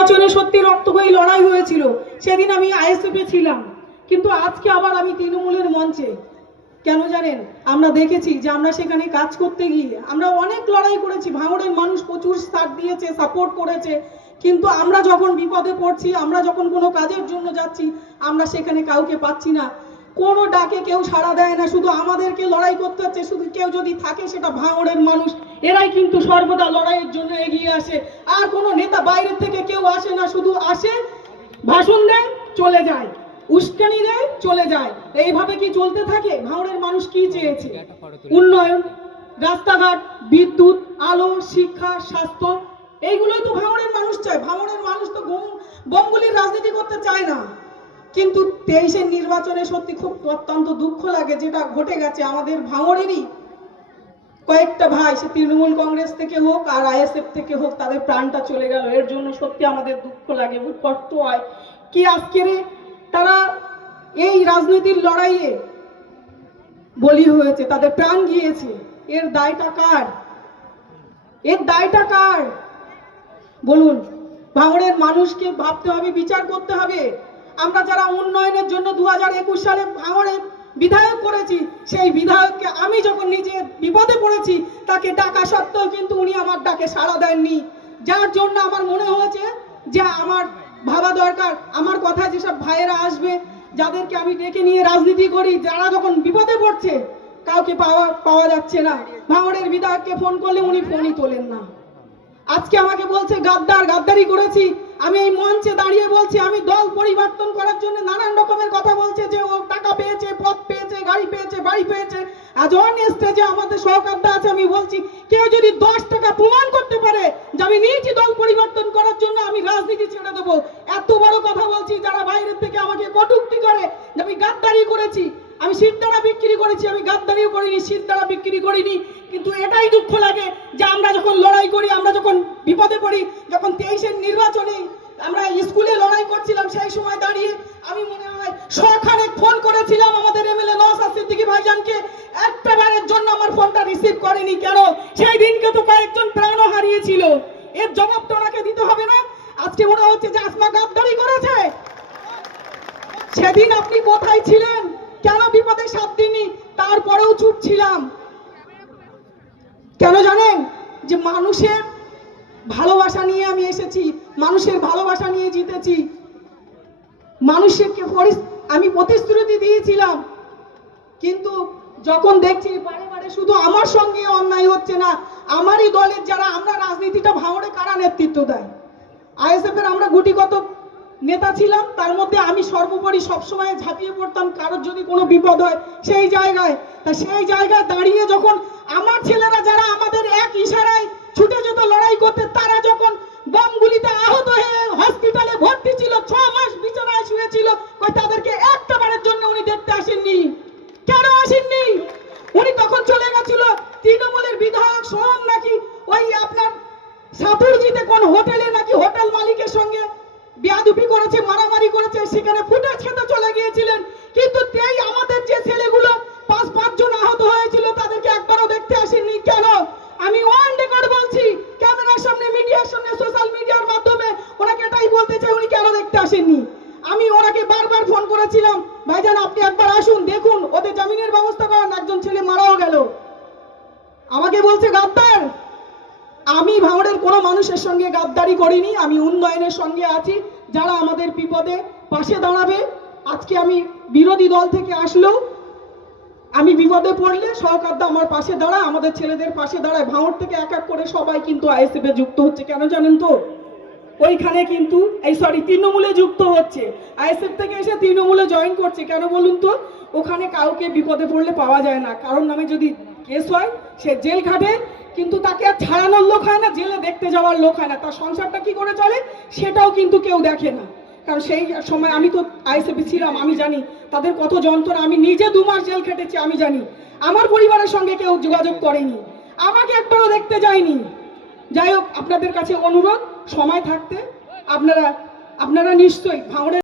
নির্বাচনে সত্যি রক্তবয়ী লড়াই হয়েছিল। সেদিন আমি আইএসএফে ছিলাম। কিন্তু আজকে আবার আমি তৃণমূলের মঞ্চে। কেন জানেন? আমরা দেখেছি যে আমরা সেখানে কাজ করতে গিয়ে আমরা অনেক লড়াই করেছি। ভাঙড়ের মানুষ প্রচুর সাথ দিয়েছে সাপোর্ট করেছে। কিন্তু আমরা যখন বিপদে পড়ছি, আমরা যখন কোনো কাজের জন্য যাচ্ছি, আমরা সেখানে কাউকে পাচ্ছি না। কোনো ডাকে কেউ সাড়া দেয় না। শুধু আমাদেরকে লড়াই করতে হচ্ছে। শুধু কেউ যদি থাকে সেটা ভাঙড়ের মানুষ। এরাই কিন্তু সর্বদা লড়াইয়ের জন্য এগিয়ে আসে। আর কোনো নেতা বাইরের থেকে কেউ আসে না, শুধু আসে, ভাষণ দেয়, চলে যায়। উস্কানি দেয়, চলে যায়। এইভাবে কি চলতে থাকে? ভাঙড়ের মানুষ কি চেয়েছে? উন্নয়ন, রাস্তাঘাট, বিদ্যুৎ, আলো, শিক্ষা, স্বাস্থ্য, এইগুলোই তো ভাঙড়ের মানুষ চায়। ভাঙড়ের মানুষ তো বঙ্গুলির রাজনীতি করতে চায় না। কিন্তু তেইশের নির্বাচনে সত্যি খুব অত্যন্ত দুঃখ লাগে, যেটা ঘটে গেছে আমাদের ভাঙড়েরই কয়েকটা ভাই, সে তৃণমূল কংগ্রেস থেকে হোক আর আইএসএফ থেকে হোক, তাদের প্রাণটা চলে গেল। এর জন্য সত্যি আমাদের দুঃখ লাগে খুব কষ্ট হয়। কি আজকের তারা এই রাজনীতির লড়াইয়ে বলি হয়েছে, তাদের প্রাণ গিয়েছে। এর দায়টা কার? এর দায়টা কার? বলুন, ভাঙড়ের মানুষকে ভাবতে হবে, বিচার করতে হবে। আমরা যারা উন্নয়নের জন্য দু হাজার একুশ সালে ভাঙড়ে বিধায়ক করেছি, সেই বিধায়ককে আমি যখন নিজে বিপদে পড়েছি, তাকে ডাকা সত্ত্বেও কিন্তু উনি আমার ডাকে সাড়া দেননি। যার জন্য আমার মনে হয়েছে যে আমার ভাবা দরকার, আমার কথায় যেসব ভাইয়েরা আসবে, যাদেরকে আমি ডেকে নিয়ে রাজনীতি করি, যারা যখন বিপদে পড়ছে, কাউকে পাওয়া পাওয়া যাচ্ছে না। ভাঙড়ের বিধায়ককে ফোন করলে উনি ফোনই তোলেন না। আজকে আমাকে বলছে, গাদ্দার, গাদ্দারি করেছি। আমি এই মঞ্চে দাঁড়িয়ে বলছি, আমি দল পরিবর্তন করার জন্য নানান রকমের কথা পেয়েছে পদ পেয়েছে, গাড়ি পেয়েছে, বাড়ি পেয়েছে। আজ অন স্টেজে আমাদের সহকারদা আছে, আমি বলছি, কেউ যদি দশ টাকা প্রমাণ করতে পারে যে আমি নিয়েছি দল পরিবর্তন করার জন্য আমি রাজনীতি ছেড়ে দেবো, এত বড় কথা বলছি, যারা বাইরের থেকে আমাকে কটুক্তি করে যে আমি গাদ্দারি করেছি, আমি সিদ্ধারা বিক্রি করেছি, আমি গাদ্দারিও করিনি সিদ্ধারা বিক্রি করিনি, কিন্তু এটাই দুঃখ লাগে যে আমরা যখন লড়াই করি, আমরা যখন বিপদে পড়ি, যখন তেইশের নির্বাচনে আমরা স্কুলে লড়াই করছিলাম, সেই সময় দাঁড়িয়ে আমি মনে হয় সখানে ফোন করেছিলাম আমাদের এমএলএ নওশাদ সিদ্দিকী ভাইজানকে। একটা বারের জন্য আমার ফোনটা রিসিভ করেনি। কেন? সেই দিনকে তো কয়েকজন প্রাণও হারিয়েছিল। এর জবাব তো ওনাকে দিতে হবে না। আজকে মনে হচ্ছে যে আসমা গাদ্দারি করেছে। সেদিন আপনি কোথায় ছিলেন? কেন বিপদে সাত দিনই তারপরেও চুপ ছিলাম। কেন জানেন? যে মানুষের ভালোবাসা নিয়ে আমি এসেছি, মানুষের ভালোবাসা নিয়ে জিতেছি মানুষকে আমি প্রতিশ্রুতি দিয়েছিলাম। কিন্তু যখন দেখছি বারে বারে শুধু আমার সঙ্গে অন্যায় হচ্ছে না, আমারই দলের যারা, আমরা রাজনীতিটা ভাঙড়ে কারা নেতৃত্ব দেয়? আইএসএফ এর আমরা গুটিগত নেতা ছিলাম, তার মধ্যে আমি সর্বোপরি সবসময় ঝাঁপিয়ে পড়তাম, কারোর যদি কোনো বিপদ হয় সেই জায়গায়। তা সেই জায়গায় দাঁড়িয়ে যখন আমার ছেলেরা সাপুরজিতে কোন হোটেলে নাকি হোটেল মালিকের সঙ্গে বিয়াদুপি করেছে, মারামারি করেছে, সেখানে ফুটে খেতে চলে গিয়েছিলেন। কিন্তু তেই আমাদের যে ছেলেগুলো পাঁচ, পাঁচজন আহত হয়েছিল, তাদেরকে একবারও দেখতে আসেননি। কেন? আমি ওয়ান রেকর্ড বলছি, ক্যামেরার সামনে, মিডিয়ার সামনে সোশ্যাল মিডিয়ার মাধ্যমে ওনাকে এটাই বলতে চাই, উনি কেন দেখতে আসেননি? আমি ওনাকে বারবার ফোন করেছিলাম, ভাইজান, আপনি একবার আসুন, দেখুন, ওদের জামিনের ব্যবস্থা করান একজন ছেলে মারাও গেল। আমাকে বলছে, গাদ্দার আমি ভাঙড়ের কোনো মানুষের সঙ্গে গাদ্দারি করিনি, আমি উন্নয়নের সঙ্গে আছি, যারা আমাদের বিপদে পাশে দাঁড়াবে। আজকে আমি বিরোধী দল থেকে আসলেও আমি বিপদে পড়লে সহকারদা আমার পাশে দাঁড়ায়, আমাদের ছেলেদের পাশে দাঁড়ায়। ভাঙড় থেকে এক এক করে সবাই কিন্তু আইএসএফ যুক্ত হচ্ছে, কেন জানেন তো? ওইখানে কিন্তু, এই সরি তৃণমূলে যুক্ত হচ্ছে। আইএসএফ থেকে এসে তৃণমূলে জয়েন করছে, কেন বলুন তো? ওখানে কাউকে বিপদে পড়লে পাওয়া যায় না। কারণ নামে যদি কেস হয়, সে জেল খাটে কিন্তু তাকে আর ছাড়ানোর লোক হয় না, জেলে দেখতে যাওয়ার লোক হয় না। তার সংসারটা কি করে চলে সেটাও কিন্তু কেউ দেখে না। কারণ সেই সময় আমি তো আইএসএফে ছিলাম, আমি জানি তাদের কত যন্ত্রণা, আমি নিজে দু মাস জেল খেটেছি, আমি জানি। আমার পরিবারের সঙ্গে কেউ যোগাযোগ করেনি, আমাকে একবারও দেখতে যায়নি। যাই হোক, আপনাদের কাছে অনুরোধ, সময় থাকতে আপনারা আপনারা নিশ্চয়ই ভাঙড়ের